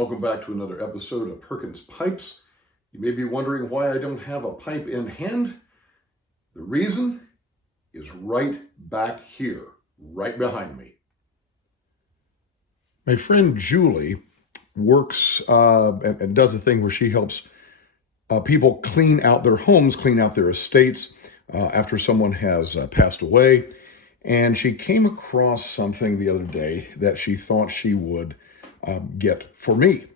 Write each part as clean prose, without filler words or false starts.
Welcome back to another episode of Perkins Pipes. You may be wondering why I don't have a pipe in hand. The reason is right back here, right behind me. My friend Julie works and does a thing where she helps people clean out their homes, clean out their estates after someone has passed away. And she came across something the other day that she thought she would get for me.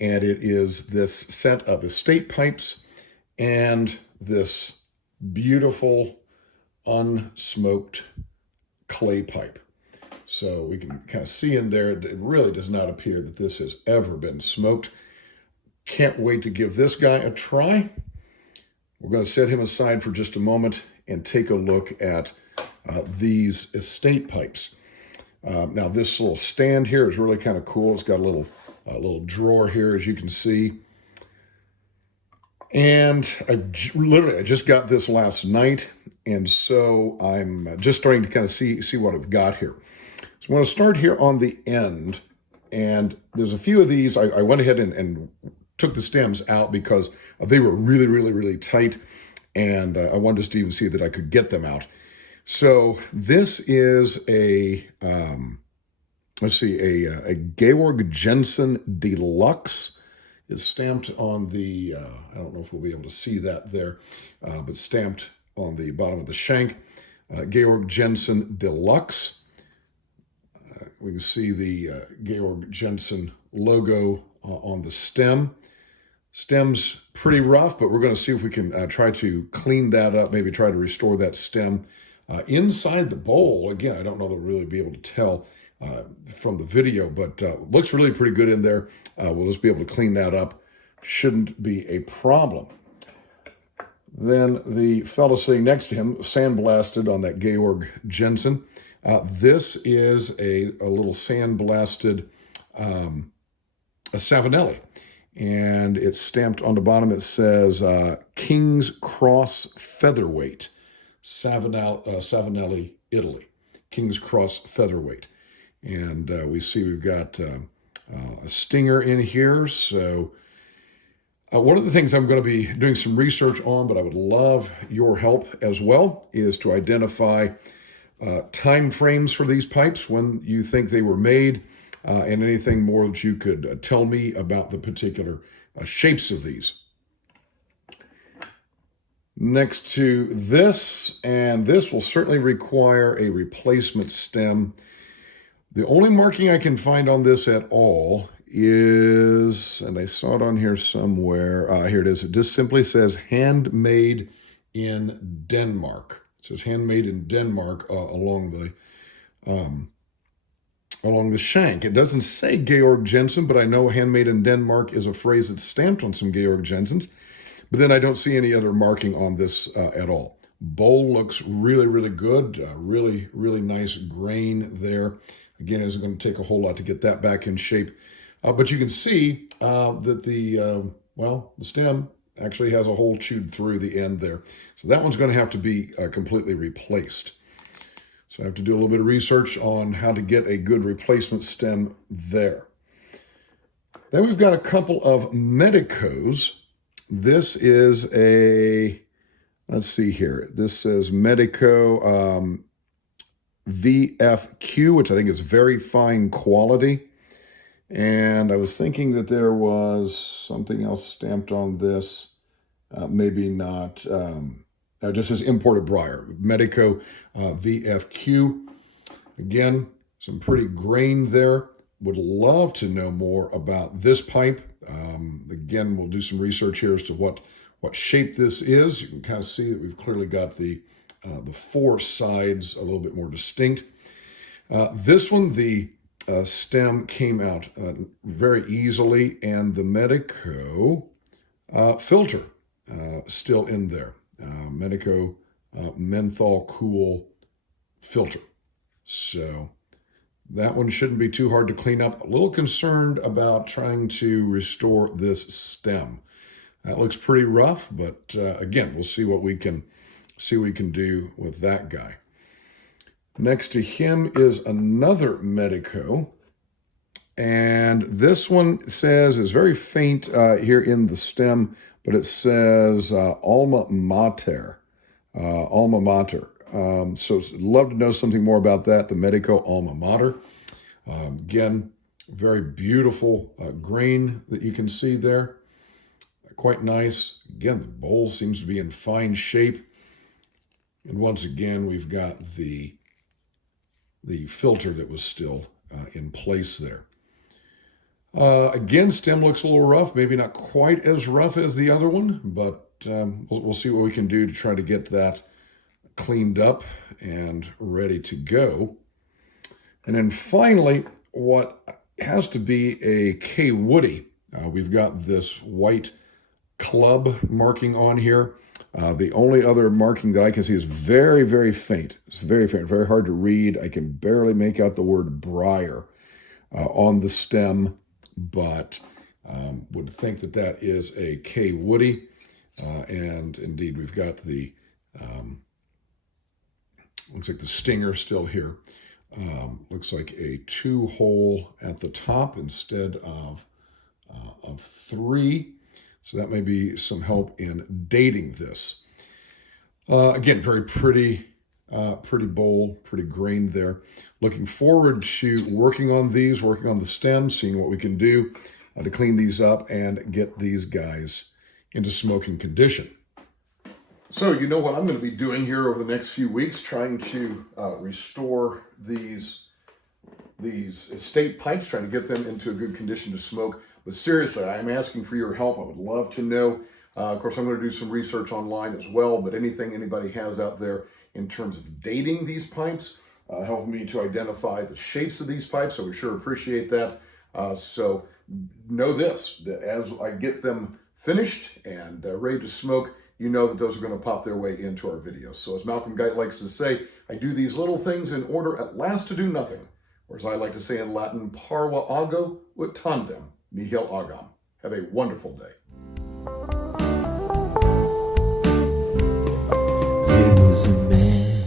And it is this set of estate pipes and this beautiful unsmoked clay pipe. So we can kind of see in there, it really does not appear that this has ever been smoked. Can't wait to give this guy a try. We're going to set him aside for just a moment and take a look at these estate pipes. Now this little stand here is really kind of cool. It's got a little drawer here, as you can see. And I just got this last night, and so I'm just starting to kind of see what I've got here. So I'm going to start here on the end, and there's a few of these. I went ahead and took the stems out because they were really tight, and I wanted just to even see that I could get them out. So this is a Georg Jensen Deluxe. Is stamped on the, I don't know if we'll be able to see that there, but stamped on the bottom of the shank. Georg Jensen Deluxe. We can see the Georg Jensen logo on the stem. Stem's pretty rough, but we're going to see if we can try to clean that up, maybe try to restore that stem. Inside the bowl, again, I don't know that we'll really be able to tell from the video, but looks really pretty good in there. We'll just be able to clean that up. Shouldn't be a problem. Then the fellow sitting next to him, sandblasted on that Georg Jensen. This is a little sandblasted a Savinelli, and it's stamped on the bottom. It says King's Cross Featherweight, Savinelli, Italy. King's Cross Featherweight. And we see we've got a stinger in here. So one of the things I'm going to be doing some research on, but I would love your help as well, is to identify time frames for these pipes, when you think they were made, and anything more that you could tell me about the particular shapes of these. Next to this, and this will certainly require a replacement stem. The only marking I can find on this at all is, and I saw it on here somewhere, here it is. It just simply says handmade in Denmark. It says handmade in Denmark along the shank. It doesn't say Georg Jensen, but I know handmade in Denmark is a phrase that's stamped on some Georg Jensens. But then I don't see any other marking on this at all. Bowl looks really good. Really nice grain there. Again, it's going to take a whole lot to get that back in shape. But you can see that the stem actually has a hole chewed through the end there. So that one's going to have to be completely replaced. So I have to do a little bit of research on how to get a good replacement stem there. Then we've got a couple of Medicos. This is let's see here. This says Medico VFQ, which I think is very fine quality. And I was thinking that there was something else stamped on this. Maybe not. It just says imported briar. Medico VFQ. Again, some pretty grain there. Would love to know more about this pipe. Again, we'll do some research here as to what shape this is. You can kind of see that we've clearly got the four sides a little bit more distinct. This one, the stem came out very easily, and the Medico filter still in there. Medico menthol cool filter. So that one shouldn't be too hard to clean up. A little concerned about trying to restore this stem. That looks pretty rough, but again, we'll see what we can do with that guy. Next to him is another Medico, And this one says, is very faint here in the stem, but it says alma mater. Alma mater. So love to know something more about that, the Medico alma mater. Again, very beautiful grain that you can see there. Quite nice. Again, the bowl seems to be in fine shape. And once again, we've got the filter that was still in place there. Again, stem looks a little rough, maybe not quite as rough as the other one, but we'll see what we can do to try to get that cleaned up and ready to go. And then finally, what has to be a Kaywoodie. We've got this white club marking on here. The only other marking that I can see is very, very faint. It's very faint, very hard to read. I can barely make out the word briar on the stem, but would think that that is a Kaywoodie. And indeed, we've got the, looks like the stinger still here. Looks like a 2-hole at the top instead of 3. So that may be some help in dating this. Again, very pretty bowl, pretty grained there. Looking forward to working on these, working on the stems, seeing what we can do to clean these up and get these guys into smoking condition. So you know what I'm going to be doing here over the next few weeks, trying to restore these estate pipes, trying to get them into a good condition to smoke. But seriously, I'm asking for your help. I would love to know. Of course, I'm going to do some research online as well, but anything anybody has out there in terms of dating these pipes, helping me to identify the shapes of these pipes, I would sure appreciate that. So know this, that as I get them finished and ready to smoke, you know that those are going to pop their way into our videos. So as Malcolm Guite likes to say, I do these little things in order at last to do nothing. Or as I like to say in Latin, Parva ago ut tandem, nihil agam. Have a wonderful day. There was a man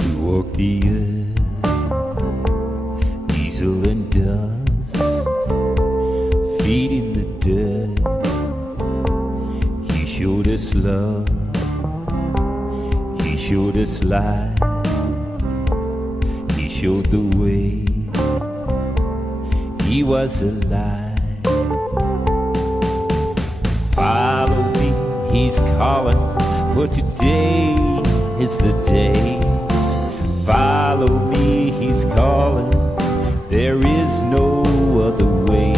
who walked the earth, diesel and dust, feet in the dirt. He showed us love, he showed us light, he showed the way, he was alive. Follow me, he's calling, for today is the day. Follow me, he's calling, there is no other way.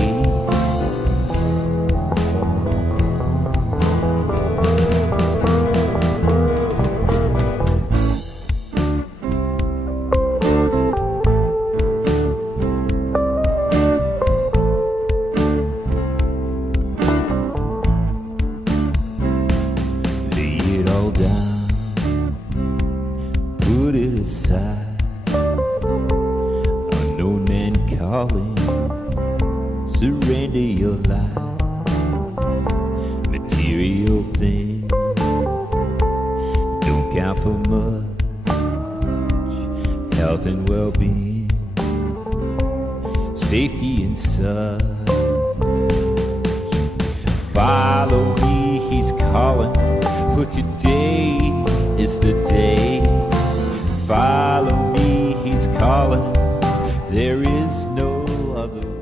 Put it aside, unknown man calling, surrender your life. Material things don't count for much, health and well-being, safety and such. Follow me, he's calling, for today is the day. Follow me, he's calling, there is no other way.